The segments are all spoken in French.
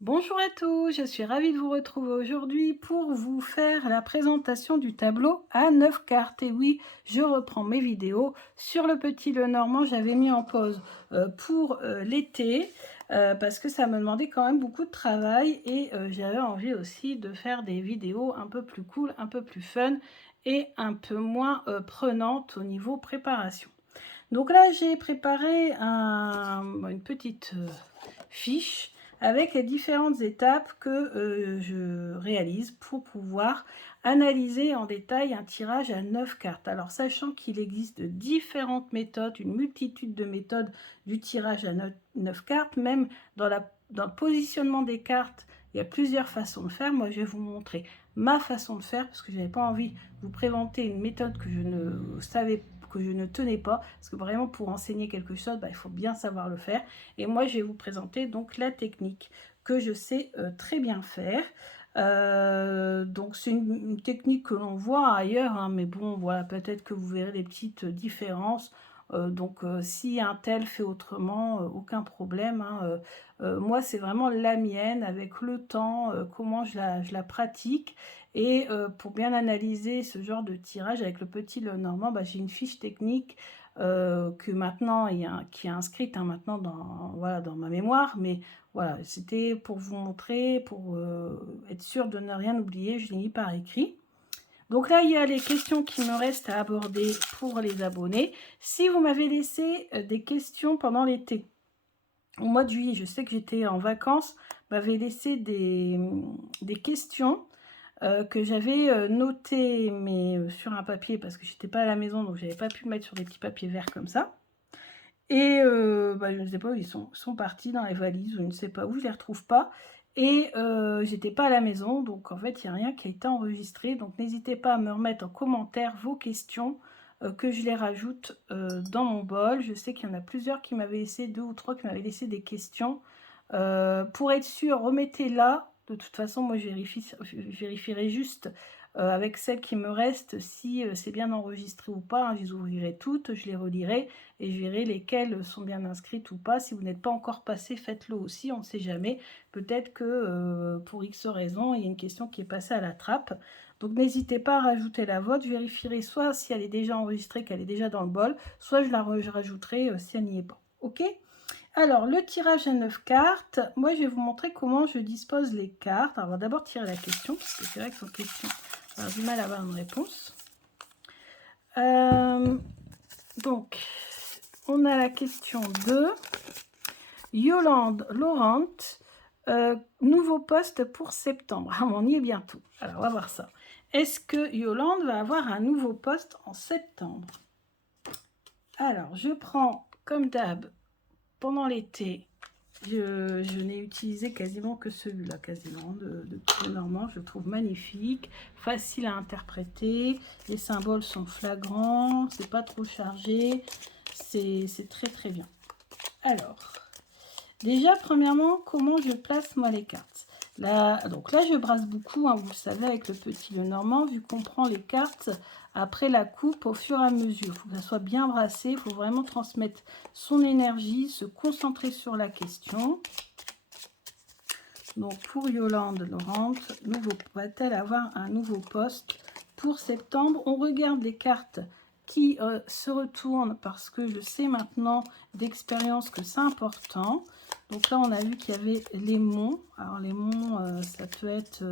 Bonjour à tous, je suis ravie de vous retrouver aujourd'hui pour vous faire la présentation du tableau à 9 cartes. Et oui, je reprends mes vidéos. Sur le petit Lenormand, j'avais mis en pause pour l'été parce que ça me demandait quand même beaucoup de travail et j'avais envie aussi de faire des vidéos un peu plus cool, un peu plus fun et un peu moins prenantes au niveau préparation. Donc là, j'ai préparé une petite fiche avec les différentes étapes que je réalise pour pouvoir analyser en détail un tirage à 9 cartes. Alors, sachant qu'il existe différentes méthodes, une multitude de méthodes du tirage à 9 cartes, même dans le positionnement des cartes, il y a plusieurs façons de faire. Moi, je vais vous montrer ma façon de faire parce que je n'avais pas envie de vous présenter une méthode que je ne savais pas, que je ne tenais pas, parce que vraiment pour enseigner quelque chose, il faut bien savoir le faire. Et moi, je vais vous présenter donc la technique que je sais très bien faire. Donc c'est une technique que l'on voit ailleurs, hein, mais bon, voilà, peut-être que vous verrez des petites différences. Donc si un tel fait autrement, aucun problème, hein. Moi, c'est vraiment la mienne, avec le temps, comment je la pratique. Et pour bien analyser ce genre de tirage avec le petit Lenormand, j'ai une fiche technique que maintenant, qui est inscrite hein, maintenant dans, voilà, dans ma mémoire. Mais voilà, c'était pour vous montrer, pour être sûr de ne rien oublier, je l'ai mis par écrit. Donc là, il y a les questions qui me restent à aborder pour les abonnés. Si vous m'avez laissé des questions pendant l'été, au mois de juillet, je sais que j'étais en vacances, m'avait laissé des questions que j'avais notées mais sur un papier parce que j'étais pas à la maison, donc j'avais pas pu le mettre sur des petits papiers verts comme ça. Et je ne sais pas où ils sont partis dans les valises ou je ne sais pas où, je les retrouve pas. Et j'étais pas à la maison, donc en fait, il n'y a rien qui a été enregistré. Donc n'hésitez pas à me remettre en commentaire vos questions, que je les rajoute dans mon bol. Je sais qu'il y en a plusieurs qui m'avaient laissé, 2 ou 3 qui m'avaient laissé des questions. Pour être sûr, remettez-la. De toute façon, moi, je vérifierai juste avec celles qui me restent si c'est bien enregistré ou pas, hein. Je les ouvrirai toutes, je les relirai et je verrai lesquelles sont bien inscrites ou pas. Si vous n'êtes pas encore passé, faites-le aussi, on ne sait jamais. Peut-être que pour X raison, il y a une question qui est passée à la trappe. Donc n'hésitez pas à rajouter la vôtre. Je vérifierai soit si elle est déjà enregistrée, qu'elle est déjà dans le bol, soit je rajouterai si elle n'y est pas. Ok? Alors, le tirage à 9 cartes, moi je vais vous montrer comment je dispose les cartes. Alors, on va d'abord tirer la question, parce que c'est vrai que sans question, on a du mal à avoir une réponse. Donc, on a la question de Yolande Laurent, nouveau poste pour septembre. Ah, on y est bientôt. Alors, on va voir ça. Est-ce que Yolande va avoir un nouveau poste en septembre? Alors, je prends, comme d'hab, pendant l'été, je n'ai utilisé quasiment que celui-là, quasiment, de Petit Normand. Je le trouve magnifique, facile à interpréter. Les symboles sont flagrants, c'est pas trop chargé. C'est très très bien. Alors, déjà, premièrement, comment je place moi les cartes? Donc là, je brasse beaucoup, hein, vous le savez, avec le petit Lenormand, vu qu'on prend les cartes après la coupe au fur et à mesure. Il faut que ça soit bien brassé, il faut vraiment transmettre son énergie, se concentrer sur la question. Donc pour Yolande Laurent, va-t-elle avoir un nouveau poste pour septembre? On regarde les cartes qui se retournent parce que je sais maintenant d'expérience que c'est important. Donc là, on a vu qu'il y avait les monts. Alors les monts, ça peut être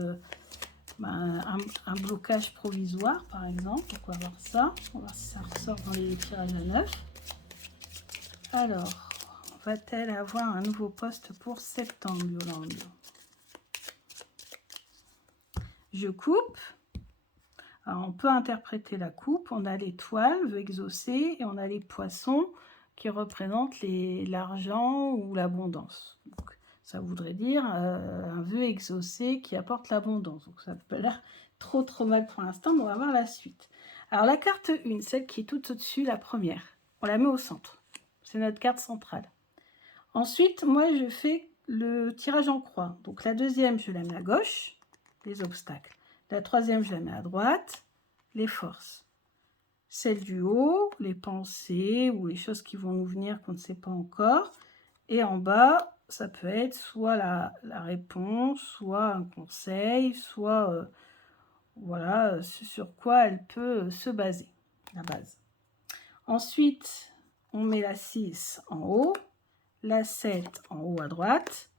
un blocage provisoire, par exemple. Donc on va voir ça. On va voir si ça ressort dans les tirages à 9. Alors, va-t-elle avoir un nouveau poste pour septembre, Yolande? Je coupe. Alors, on peut interpréter la coupe. On a l'étoile, vœu exaucé, et on a les poissons qui représentent l'argent ou l'abondance. Ça voudrait dire un vœu exaucé qui apporte l'abondance. Donc ça n'a pas l'air trop mal pour l'instant, mais on va voir la suite. Alors la carte 1, celle qui est tout au-dessus, la première, on la met au centre. C'est notre carte centrale. Ensuite, moi je fais le tirage en croix. Donc la deuxième, je la mets à gauche, les obstacles. La troisième, je la mets à droite, les forces. Celle du haut, les pensées ou les choses qui vont nous venir qu'on ne sait pas encore. Et en bas, ça peut être soit la réponse, soit un conseil, soit voilà ce sur quoi elle peut se baser, la base. Ensuite, on met la 6 en haut, la 7 en haut à droite,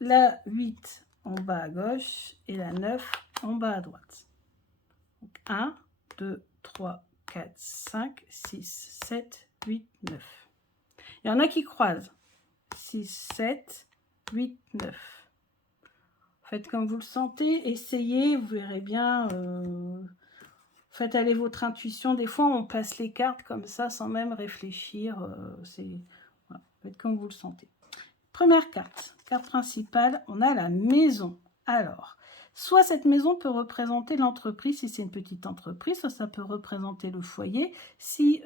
la 8 en bas à gauche et la 9 en bas à droite. Donc 1, 2, 3, 4, 5, 6, 7, 8, 9. Il y en a qui croisent. 6, 7, 8, 9. Faites comme vous le sentez, essayez, vous verrez bien. Faites aller votre intuition. Des fois, on passe les cartes comme ça sans même réfléchir. Voilà. Faites comme vous le sentez. Première carte, carte principale, on a la maison. Alors, soit cette maison peut représenter l'entreprise si c'est une petite entreprise, soit ça peut représenter le foyer si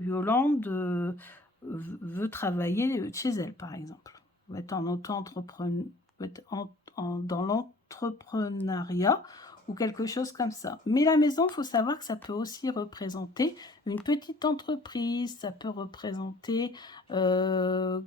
Yolande veut travailler chez elle, par exemple. On va être en auto-entrepreneur, dans l'entrepreneuriat ou quelque chose comme ça. Mais la maison, il faut savoir que ça peut aussi représenter une petite entreprise, ça peut représenter le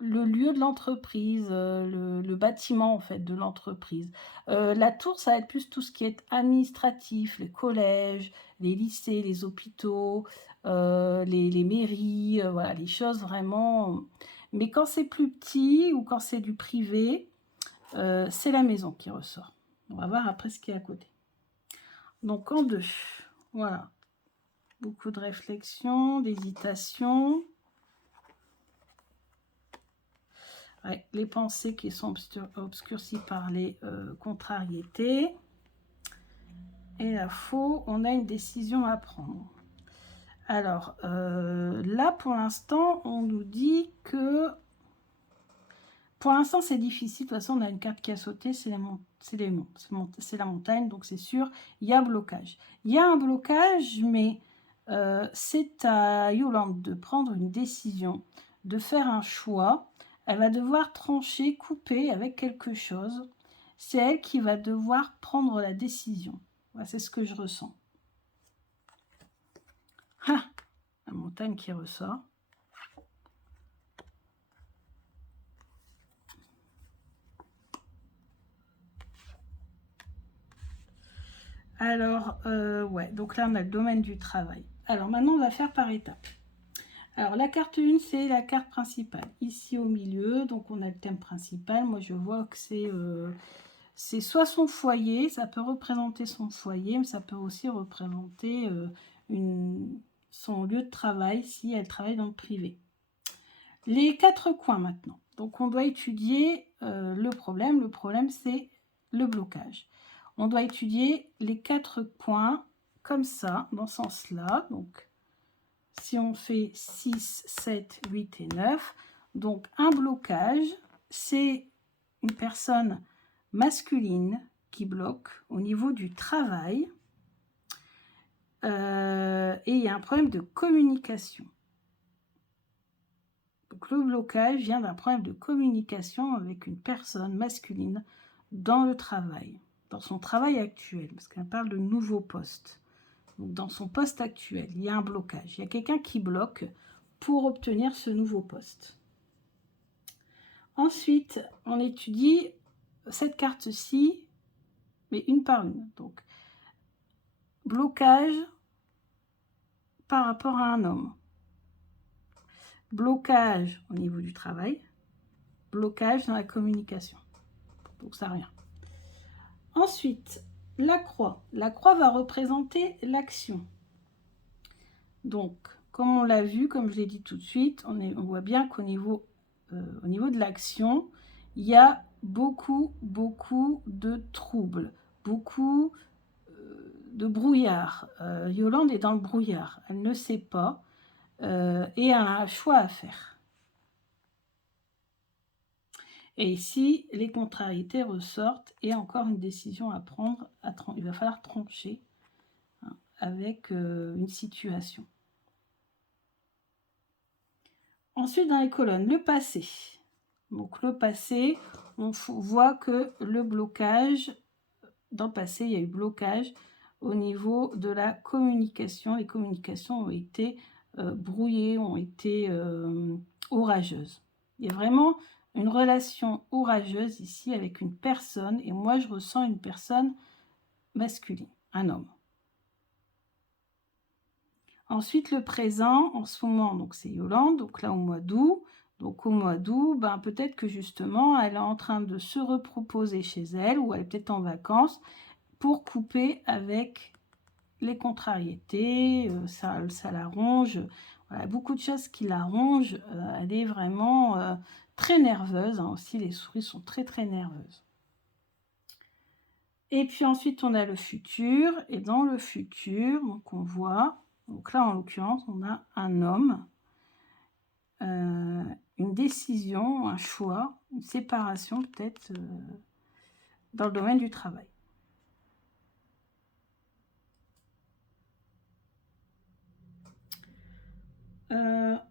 lieu de l'entreprise, le bâtiment en fait de l'entreprise. La tour, ça va être plus tout ce qui est administratif, les collèges, les lycées, les hôpitaux, les mairies, voilà, les choses vraiment. Mais quand c'est plus petit ou quand c'est du privé, c'est la maison qui ressort. On va voir après ce qui est à côté. Donc en deux, voilà. Beaucoup de réflexion, d'hésitation. Ouais, les pensées qui sont obscurcies par les contrariétés. Et la faux, on a une décision à prendre. Alors, là, pour l'instant, on nous dit que... Pour l'instant, c'est difficile. De toute façon, on a une carte qui a sauté, c'est la montagne, donc c'est sûr, il y a blocage. Il y a un blocage, mais c'est à Yolande de prendre une décision, de faire un choix. Elle va devoir trancher, couper avec quelque chose. C'est elle qui va devoir prendre la décision. Voilà, c'est ce que je ressens. Ah, la montagne qui ressort. Alors, ouais, donc là, on a le domaine du travail. Alors, maintenant, on va faire par étapes. Alors, la carte 1, c'est la carte principale. Ici, au milieu, donc on a le thème principal. Moi, je vois que c'est soit son foyer, ça peut représenter son foyer, mais ça peut aussi représenter son lieu de travail si elle travaille dans le privé. Les 4 coins, maintenant. Donc, on doit étudier le problème. Le problème, c'est le blocage. On doit étudier les 4 coins comme ça, dans ce sens-là. Donc, si on fait 6, 7, 8 et 9, donc un blocage, c'est une personne masculine qui bloque au niveau du travail et il y a un problème de communication. Donc le blocage vient d'un problème de communication avec une personne masculine dans le travail, dans son travail actuel, parce qu'elle parle de nouveau poste. Donc dans son poste actuel, il y a un blocage. Il y a quelqu'un qui bloque pour obtenir ce nouveau poste. Ensuite, on étudie cette carte-ci, mais une par une. Donc, blocage par rapport à un homme. Blocage au niveau du travail. Blocage dans la communication. Donc, ça rien. Ensuite, la croix. La croix va représenter l'action. Donc, comme on l'a vu, comme je l'ai dit tout de suite, on voit bien qu'au niveau de l'action, il y a beaucoup de troubles, beaucoup de brouillard. Yolande est dans le brouillard, elle ne sait pas et elle a un choix à faire. Et ici, les contrariétés ressortent et encore une décision à prendre. Il va falloir trancher avec une situation. Ensuite, dans les colonnes, le passé. Donc, le passé, on voit que le blocage, dans le passé, il y a eu blocage au niveau de la communication. Les communications ont été brouillées, ont été orageuse. Il y a vraiment une relation orageuse ici avec une personne, et moi je ressens une personne masculine, un homme. Ensuite, le présent, en ce moment, donc c'est Yolande, donc là au mois d'août. Donc au mois d'août, ben, peut-être que justement, elle est en train de se reproposer chez elle, ou elle est peut-être en vacances, pour couper avec les contrariétés, ça la ronge. Voilà, beaucoup de choses qui la rongent. Elle est vraiment très nerveuse. Hein, aussi, les souris sont très très nerveuses. Et puis ensuite, on a le futur. Et dans le futur, donc on voit, donc là en l'occurrence, on a un homme, une décision, un choix, une séparation peut-être dans le domaine du travail.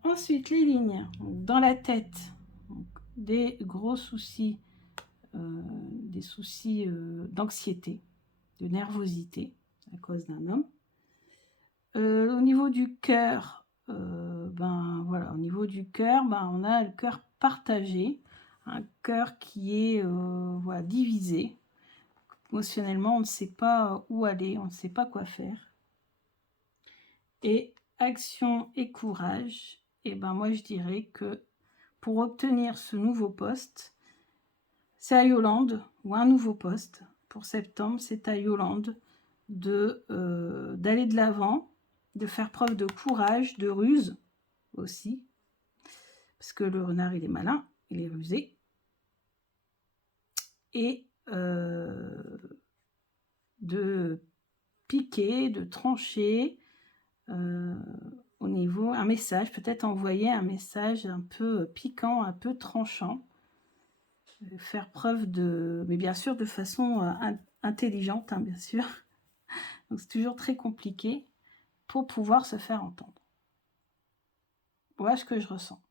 Ensuite, les lignes. Donc, dans la tête, donc, des gros soucis, des soucis d'anxiété, de nervosité à cause d'un homme. Au niveau du cœur, ben voilà, au niveau du cœur, ben, on a le cœur partagé, un cœur qui est voilà, divisé. Émotionnellement, on ne sait pas où aller, on ne sait pas quoi faire. Et action et courage, et ben moi je dirais que pour obtenir ce nouveau poste, c'est à Yolande, ou un nouveau poste pour septembre, c'est à Yolande d'aller de l'avant, de faire preuve de courage, de ruse aussi, parce que le renard il est malin, il est rusé, et de piquer, de trancher, au niveau, un message, peut-être envoyer un message un peu piquant, un peu tranchant, faire preuve de, mais bien sûr de façon intelligente, hein, bien sûr. Donc c'est toujours très compliqué pour pouvoir se faire entendre. Voilà ce que je ressens.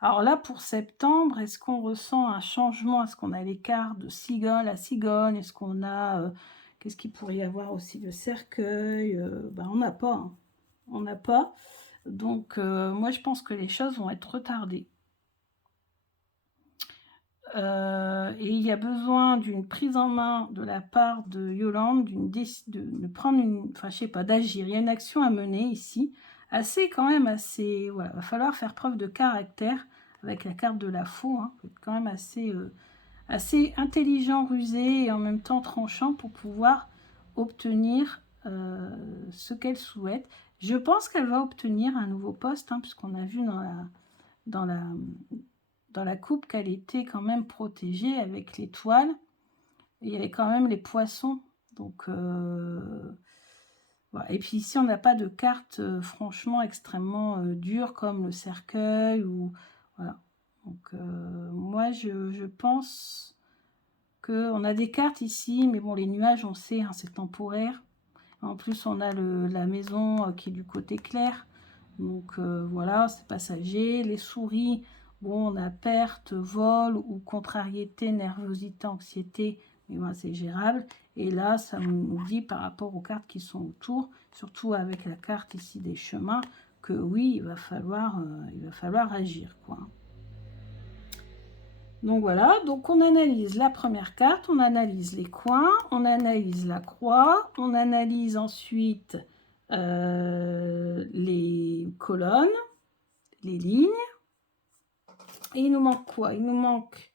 Alors là, pour septembre, est-ce qu'on ressent un changement? Est-ce qu'on a l'écart de cigogne à cigogne? Est-ce qu'on a... qu'est-ce qu'il pourrait y avoir aussi de cercueil? Ben, on n'a pas. Hein. On n'a pas. Donc, moi, je pense que les choses vont être retardées. Et il y a besoin d'une prise en main de la part de Yolande, de prendre une... Enfin, je sais pas, d'agir. Il y a une action à mener ici. Quand même assez... Voilà, va falloir faire preuve de caractère avec la carte de la faux. Hein. Faut être quand même assez intelligent, rusé et en même temps tranchant pour pouvoir obtenir ce qu'elle souhaite. Je pense qu'elle va obtenir un nouveau poste, hein, puisqu'on a vu dans la coupe qu'elle était quand même protégée avec l'étoile. Il y avait quand même les poissons. Donc, voilà. Et puis ici, on n'a pas de carte franchement extrêmement dure comme le cercueil. Ou, voilà. Donc, moi, je pense qu'on a des cartes ici, mais bon, les nuages, on sait, hein, c'est temporaire. En plus, on a la maison qui est du côté clair. Donc, voilà, c'est passager. Les souris, bon, on a perte, vol ou contrariété, nervosité, anxiété. Mais voilà, c'est gérable. Et là, ça nous dit par rapport aux cartes qui sont autour, surtout avec la carte ici des chemins, que oui, il va falloir agir, quoi. Donc voilà, donc on analyse la première carte, on analyse les coins, on analyse la croix, on analyse ensuite les colonnes, les lignes. Et il nous manque quoi? Il nous manque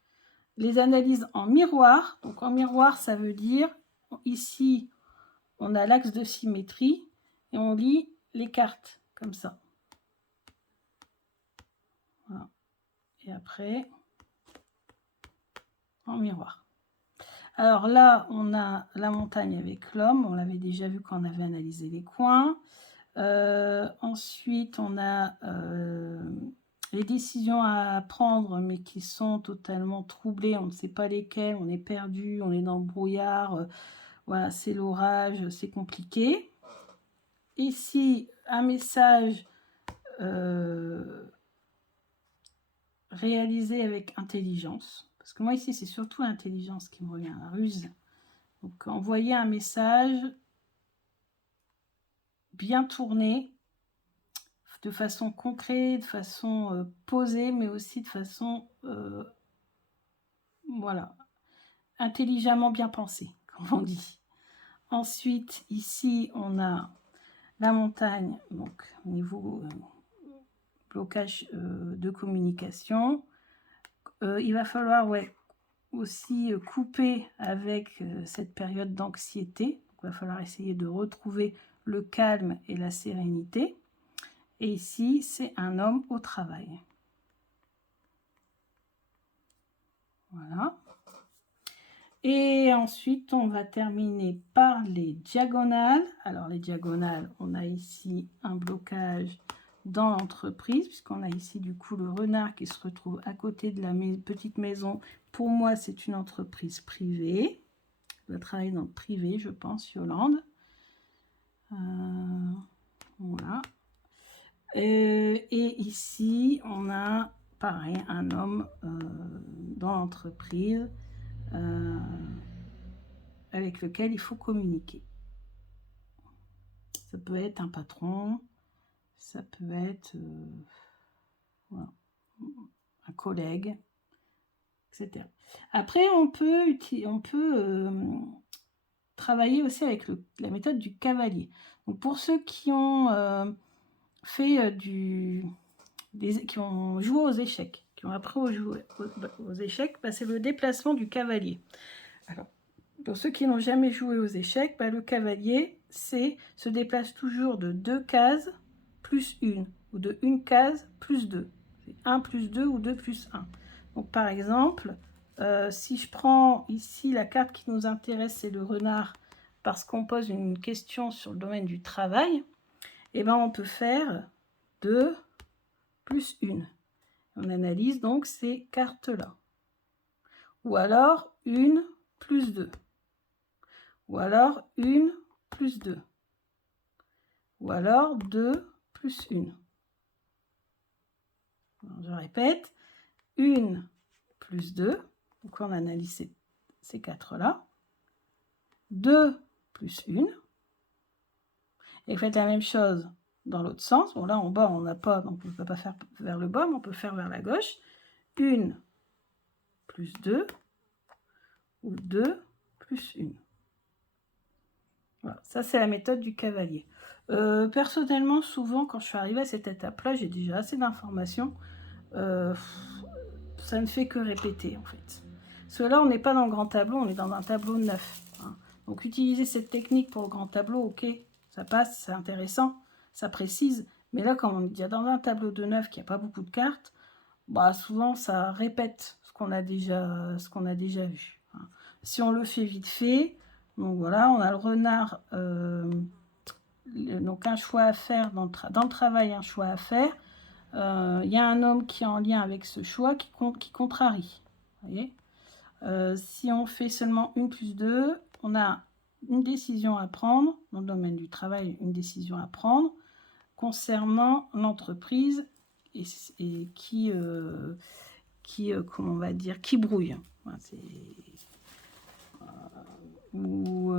les analyses en miroir. Donc en miroir, ça veut dire, ici, on a l'axe de symétrie et on lit les cartes comme ça. Voilà. Et après, en miroir. Alors là, on a la montagne avec l'homme. On l'avait déjà vu quand on avait analysé les coins. Ensuite, on a les décisions à prendre, mais qui sont totalement troublées. On ne sait pas lesquelles. On est perdu, on est dans le brouillard. Voilà, c'est l'orage, c'est compliqué. Ici, un message réalisé avec intelligence. Parce que moi, ici, c'est surtout l'intelligence qui me revient, la ruse. Donc, envoyer un message bien tourné, de façon concrète, de façon posée, mais aussi de façon, voilà, intelligemment bien pensée, comme on dit. Ensuite, ici, on a la montagne, donc niveau blocage de communication. Il va falloir aussi couper avec cette période d'anxiété. Il va falloir essayer de retrouver le calme et la sérénité. Et ici, c'est un homme au travail. Voilà. Et ensuite, on va terminer par les diagonales. Alors, les diagonales, on a ici un blocage dans l'entreprise, puisqu'on a ici du coup le renard qui se retrouve à côté de la petite maison. Pour moi, c'est une entreprise privée. Il doit travailler dans le privé, je pense, Yolande. Voilà. Et ici, on a, pareil, un homme dans l'entreprise avec lequel il faut communiquer. Ça peut être un patron, ça peut être voilà, un collègue, etc. Après, on peut travailler aussi avec la méthode du cavalier. Donc, pour ceux qui ont fait qui ont joué aux échecs, qui ont appris à jouer aux échecs, c'est le déplacement du cavalier. Alors, pour ceux qui n'ont jamais joué aux échecs, le cavalier se déplace toujours de 2 cases plus 1, ou de 1 case plus 2. C'est 1 plus 2 ou 2 plus 1. Donc par exemple, si je prends ici la carte qui nous intéresse, c'est le renard, parce qu'on pose une question sur le domaine du travail, et on peut faire 2 plus 1. On analyse donc ces cartes-là. Ou alors 1 plus 2. Ou alors 1 plus 2. Ou alors 2 plus 1. Alors, je répète, 1 plus 2. Donc on analyse ces quatre-là. 2 plus 1. Et faites la même chose dans l'autre sens. Bon, là en bas, on n'a pas, donc on ne peut pas faire vers le bas, mais on peut faire vers la gauche. 1 plus 2 ou 2 plus 1. Voilà, ça c'est la méthode du cavalier. Personnellement, souvent, quand je suis arrivée à cette étape-là, j'ai déjà assez d'informations. Ça ne fait que répéter, en fait. Parce que là, on n'est pas dans le grand tableau, on est dans un tableau neuf. Hein. Donc, utiliser cette technique pour le grand tableau, ok, ça passe, c'est intéressant, ça précise. Mais là, quand on est déjà dans un tableau de neuf qui n'a pas beaucoup de cartes, souvent, ça répète ce qu'on a déjà vu. Hein. Si on le fait vite fait, donc voilà, on a le renard, donc un choix à faire dans le travail, un choix à faire. Il y a un homme qui est en lien avec ce choix qui contrarie. Vous voyez, si on fait seulement 1 plus 2, on a une décision à prendre, dans le domaine du travail, une décision à prendre concernant l'entreprise et qui comment on va dire, qui brouille. Enfin, ou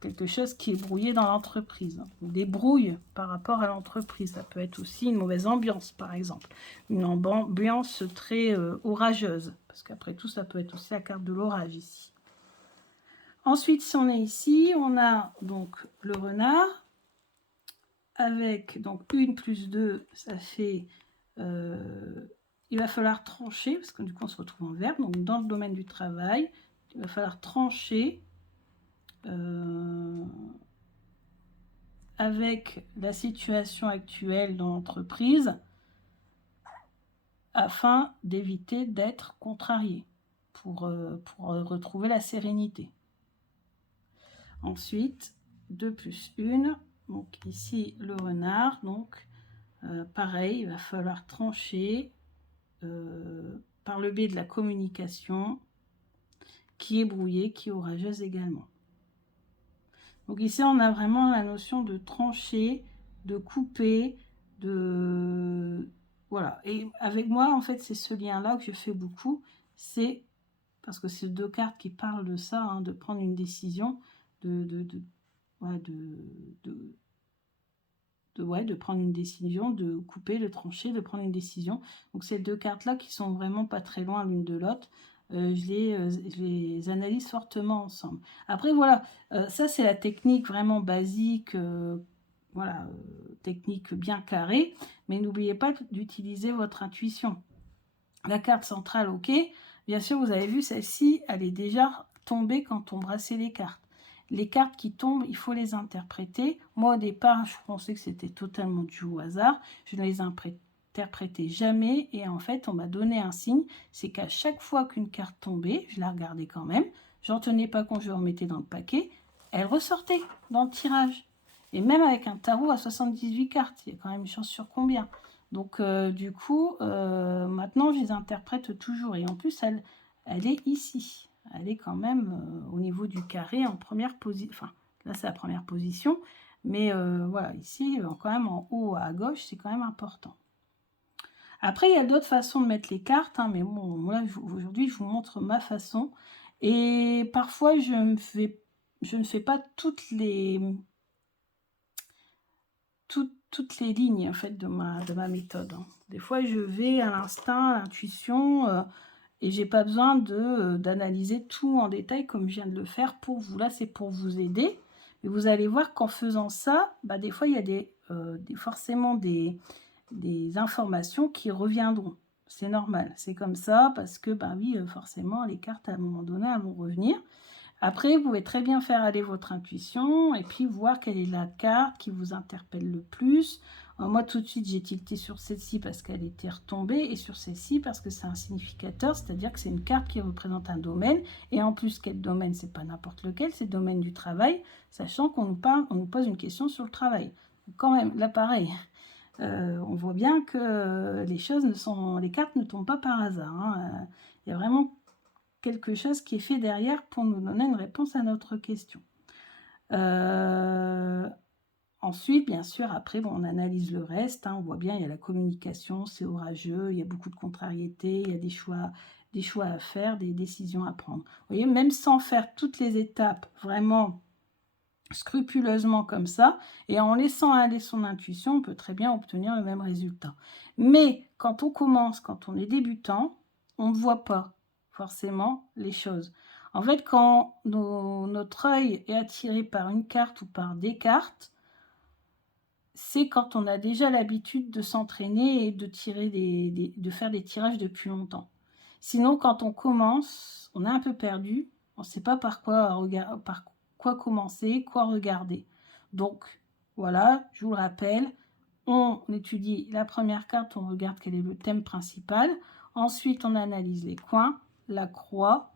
quelque chose qui est brouillé dans l'entreprise. Des brouilles par rapport à l'entreprise. Ça peut être aussi une mauvaise ambiance, par exemple. Une ambiance très orageuse. Parce qu'après tout, ça peut être aussi la carte de l'orage ici. Ensuite, si on est ici, on a donc le renard. Avec donc 1 plus 2, ça fait... il va falloir trancher, parce que du coup, on se retrouve en verbe. Donc, dans le domaine du travail, il va falloir trancher avec la situation actuelle dans l'entreprise afin d'éviter d'être contrarié pour retrouver la sérénité. Ensuite, 2 plus 1, donc ici le renard, donc pareil, il va falloir trancher par le biais de la communication qui est brouillée, qui est orageuse également. Donc ici, on a vraiment la notion de trancher, de couper, de... Voilà. Et avec moi, en fait, c'est ce lien-là que je fais beaucoup. C'est parce que c'est 2 cartes qui parlent de ça, hein, de prendre une décision, de de prendre une décision, de couper, de trancher, de prendre une décision. Donc ces deux cartes-là qui sont vraiment pas très loin l'une de l'autre, je les analyse fortement ensemble. Après, voilà, ça c'est la technique vraiment basique, voilà, technique bien carrée, mais n'oubliez pas d'utiliser votre intuition. La carte centrale, ok, bien sûr, vous avez vu, celle-ci, elle est déjà tombée quand on brassait les cartes. Les cartes qui tombent, il faut les interpréter. Moi, au départ, je pensais que c'était totalement dû au hasard. Je ne les interprétais jamais. Et en fait, on m'a donné un signe. C'est qu'à chaque fois qu'une carte tombait, je la regardais quand même. J'en tenais pas compte, je la remettais dans le paquet. Elle ressortait dans le tirage. Et même avec un tarot à 78 cartes, il y a quand même une chance sur combien? Donc, du coup, maintenant, je les interprète toujours. Et en plus, elle est ici. Elle est quand même au niveau du carré en première position. Enfin, là, c'est la première position. Mais voilà, ici, quand même en haut à gauche, c'est quand même important. Après, il y a d'autres façons de mettre les cartes. Hein, mais bon, moi, aujourd'hui, je vous montre ma façon. Et parfois, je ne fais pas toutes les lignes en fait de ma méthode. Hein. Des fois, je vais à l'instinct, à l'intuition, et j'ai pas besoin d'analyser tout en détail comme je viens de le faire pour vous. Là, c'est pour vous aider. Et vous allez voir qu'en faisant ça, bah, des fois, il y a forcément des informations qui reviendront. C'est normal, c'est comme ça, parce que, bah oui, forcément, les cartes, à un moment donné, elles vont revenir. Après, vous pouvez très bien faire aller votre intuition et puis voir quelle est la carte qui vous interpelle le plus. Moi, tout de suite, j'ai tilté sur celle-ci parce qu'elle était retombée et sur celle-ci parce que c'est un significateur, c'est-à-dire que c'est une carte qui représente un domaine. Et en plus, quel domaine? C'est pas n'importe lequel, c'est le domaine du travail, sachant qu'on nous pose une question sur le travail. Donc, quand même, là, pareil. On voit bien que les cartes ne tombent pas par hasard. Hein. Il y a vraiment quelque chose qui est fait derrière pour nous donner une réponse à notre question. Ensuite, bien sûr, après, bon, on analyse le reste. Hein, on voit bien, il y a la communication, c'est orageux, il y a beaucoup de contrariétés, il y a des choix à faire, des décisions à prendre. Vous voyez, même sans faire toutes les étapes vraiment scrupuleusement comme ça, et en laissant aller son intuition, on peut très bien obtenir le même résultat. Mais quand on commence, quand on est débutant, on ne voit pas forcément les choses. En fait, quand notre œil est attiré par une carte ou par des cartes, c'est quand on a déjà l'habitude de s'entraîner et de faire des tirages depuis longtemps. Sinon, quand on commence, on est un peu perdu, on ne sait pas par quoi commencer, quoi regarder. Donc, voilà, je vous le rappelle, on étudie la première carte, on regarde quel est le thème principal. Ensuite, on analyse les coins, la croix,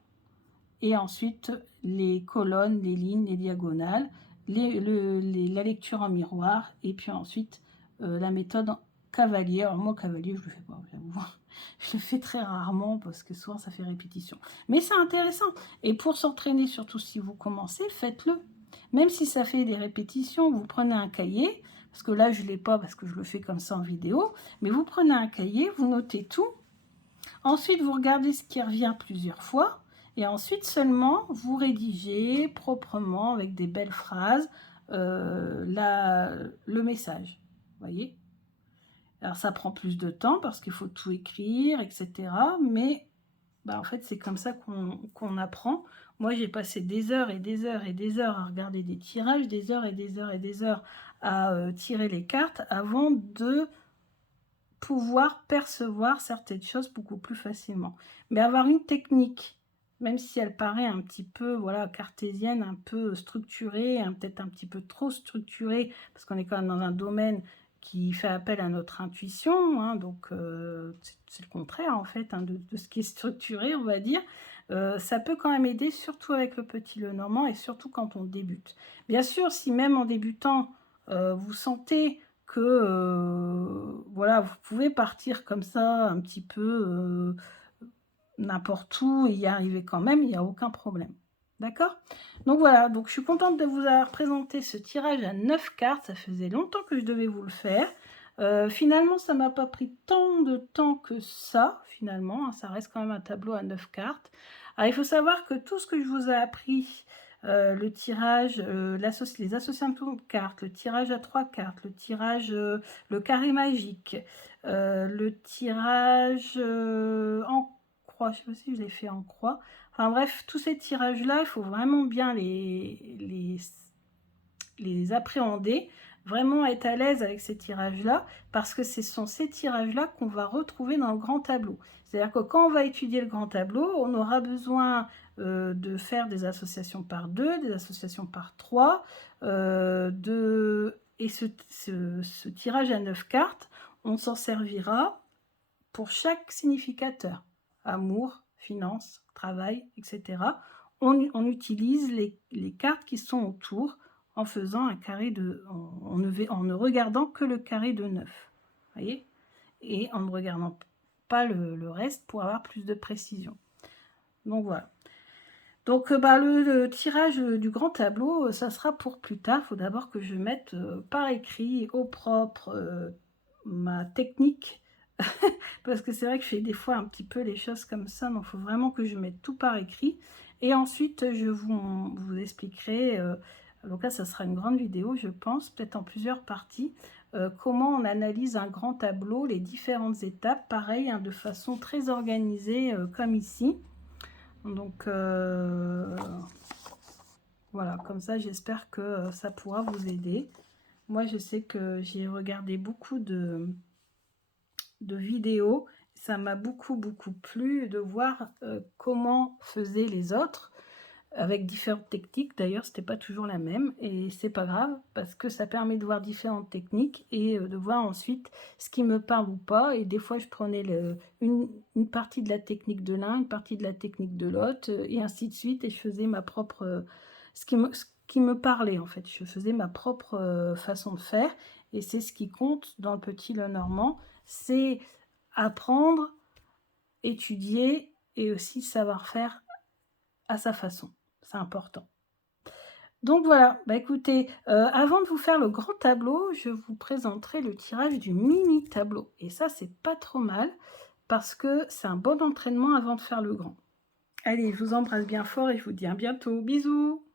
et ensuite les colonnes, les lignes, les diagonales, la lecture en miroir, et puis ensuite la méthode cavalier. Alors moi, cavalier, je le fais pas, j'avoue. Je le fais très rarement parce que souvent ça fait répétition. Mais c'est intéressant. Et pour s'entraîner, surtout si vous commencez, faites-le. Même si ça fait des répétitions, vous prenez un cahier, parce que là je ne l'ai pas parce que je le fais comme ça en vidéo, mais vous prenez un cahier, vous notez tout. Ensuite, vous regardez ce qui revient plusieurs fois. Et ensuite seulement, vous rédigez proprement avec des belles phrases le message. Vous voyez? Alors, ça prend plus de temps parce qu'il faut tout écrire, etc. Mais bah, en fait, c'est comme ça qu'on apprend. Moi, j'ai passé des heures et des heures et des heures à regarder des tirages, des heures et des heures et des heures à tirer les cartes avant de pouvoir percevoir certaines choses beaucoup plus facilement. Mais avoir une technique, même si elle paraît un petit peu voilà, cartésienne, un peu structurée, peut-être un petit peu trop structurée, parce qu'on est quand même dans un domaine qui fait appel à notre intuition, hein, donc c'est le contraire en fait hein, de ce qui est structuré, on va dire. Ça peut quand même aider, surtout avec le petit Lenormand et surtout quand on débute. Bien sûr, si même en débutant, vous sentez que voilà, vous pouvez partir comme ça un petit peu n'importe où et y arriver quand même, il n'y a aucun problème. D'accord? Donc voilà, donc je suis contente de vous avoir présenté ce tirage à 9 cartes, ça faisait longtemps que je devais vous le faire. Finalement, ça ne m'a pas pris tant de temps que ça, finalement, hein, ça reste quand même un tableau à 9 cartes. Alors, il faut savoir que tout ce que je vous ai appris le tirage, les associations de cartes, le tirage à 3 cartes, le tirage, le carré magique, le tirage en croix, je sais pas si je l'ai fait en croix. Enfin bref, tous ces tirages-là, il faut vraiment bien les appréhender, vraiment être à l'aise avec ces tirages-là, parce que ce sont ces tirages-là qu'on va retrouver dans le grand tableau. C'est-à-dire que quand on va étudier le grand tableau, on aura besoin de faire des associations par 2, des associations par 3, et ce tirage à 9 cartes, on s'en servira pour chaque significateur. Amour, finance, travail, etc. On utilise les cartes qui sont autour en faisant un carré en ne regardant que le carré de 9. Voyez, et en ne regardant pas le reste pour avoir plus de précision. Donc voilà. Donc le tirage du grand tableau, ça sera pour plus tard. Il faut d'abord que je mette par écrit, au propre, ma technique. Parce que c'est vrai que je fais des fois un petit peu les choses comme ça, donc il faut vraiment que je mette tout par écrit. Et ensuite, je vous expliquerai, donc là, ça sera une grande vidéo, je pense, peut-être en plusieurs parties, comment on analyse un grand tableau, les différentes étapes, pareil, hein, de façon très organisée, comme ici. Donc, voilà, comme ça, j'espère que ça pourra vous aider. Moi, je sais que j'ai regardé beaucoup de vidéos. Ça m'a beaucoup plu de voir comment faisaient les autres avec différentes techniques. D'ailleurs, c'était pas toujours la même et c'est pas grave parce que ça permet de voir différentes techniques et de voir ensuite ce qui me parle ou pas. Et des fois, je prenais une partie de la technique de l'un, une partie de la technique de l'autre et ainsi de suite, et je faisais ma propre ce qui me parlait en fait. Je faisais ma propre façon de faire, et c'est ce qui compte dans le Petit Lenormand, c'est apprendre, étudier et aussi savoir faire à sa façon. C'est important. Donc voilà, bah écoutez, avant de vous faire le grand tableau, je vous présenterai le tirage du mini tableau. Et ça, c'est pas trop mal, parce que c'est un bon entraînement avant de faire le grand. Allez, je vous embrasse bien fort et je vous dis à bientôt. Bisous!